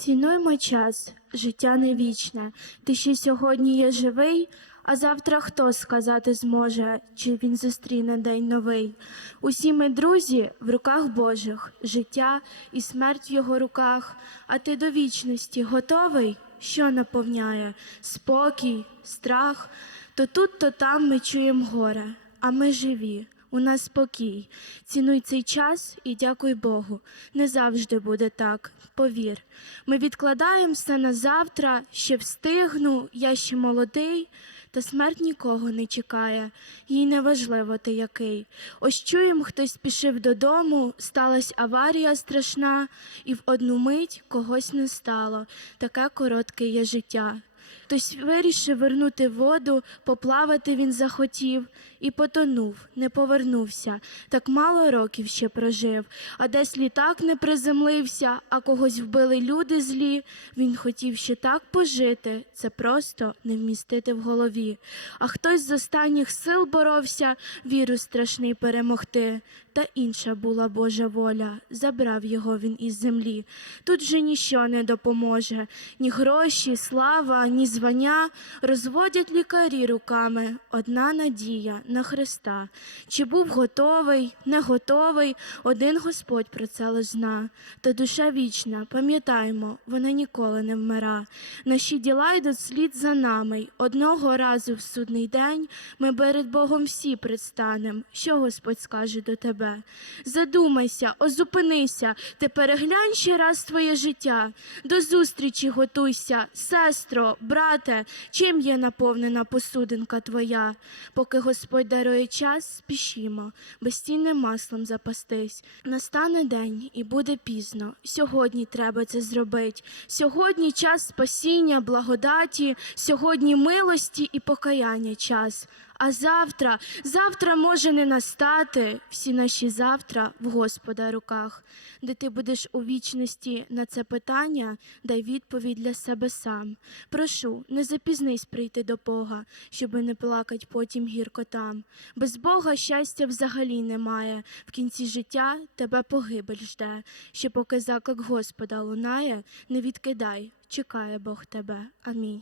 Цінуймо час, життя не вічне. Ти ще сьогодні є живий, а завтра хто сказати зможе, чи він зустріне день новий. Усі ми друзі в руках Божих, життя і смерть в його руках. А ти до вічності готовий? Що наповняє? Спокій, страх. То тут, то там ми чуємо горе, а ми живі. У нас спокій. Цінуй цей час і дякуй Богу. Не завжди буде так, повір. Ми відкладаємо все на завтра, ще встигну, я ще молодий, та смерть нікого не чекає, їй не важливо ти який. Ось чуєм, хтось спішив додому, сталася аварія страшна, і в одну мить когось не стало. Таке коротке є життя. Хтось вирішив вернути воду, поплавати він захотів і потонув, не повернувся. Так мало років ще прожив. А десь літак не приземлився, а когось вбили люди злі. Він хотів ще так пожити, це просто не вмістити в голові. А хтось з останніх сил боровся, вірус страшний перемогти. Та інша була Божа воля, забрав його він із землі. Тут же ніщо не допоможе, ні гроші, слава, ні звання розводять лікарі руками. Одна надія на Христа. Чи був готовий, не готовий, один Господь про це лиш зна. Та душа вічна, пам'ятаймо, вона ніколи не вмира. Наші діла йдуть слід за нами. Одного разу в судний день ми перед Богом всі предстанем. Що Господь скаже до тебе? Задумайся, озупинися, ти переглянь ще раз твоє життя. До зустрічі готуйся, сестро, брате, чим є наповнена посудинка твоя. Поки Господь дарує час, спішімо, безцінним маслом запастись. Настане день і буде пізно. Сьогодні треба це зробити. Сьогодні час спасіння, благодаті, сьогодні милості і покаяння час. А завтра, завтра може не настати. Всі наші завтра в Господа руках. Де ти будеш у вічності на це питання, дай відповідь для себе сам. Прошу, не запізнись прийти до Бога, щоби не плакать потім гірко там. Без Бога щастя взагалі немає. В кінці життя тебе погибель жде. Ще поки заклик Господа лунає, не відкидай, чекає Бог тебе. Амінь.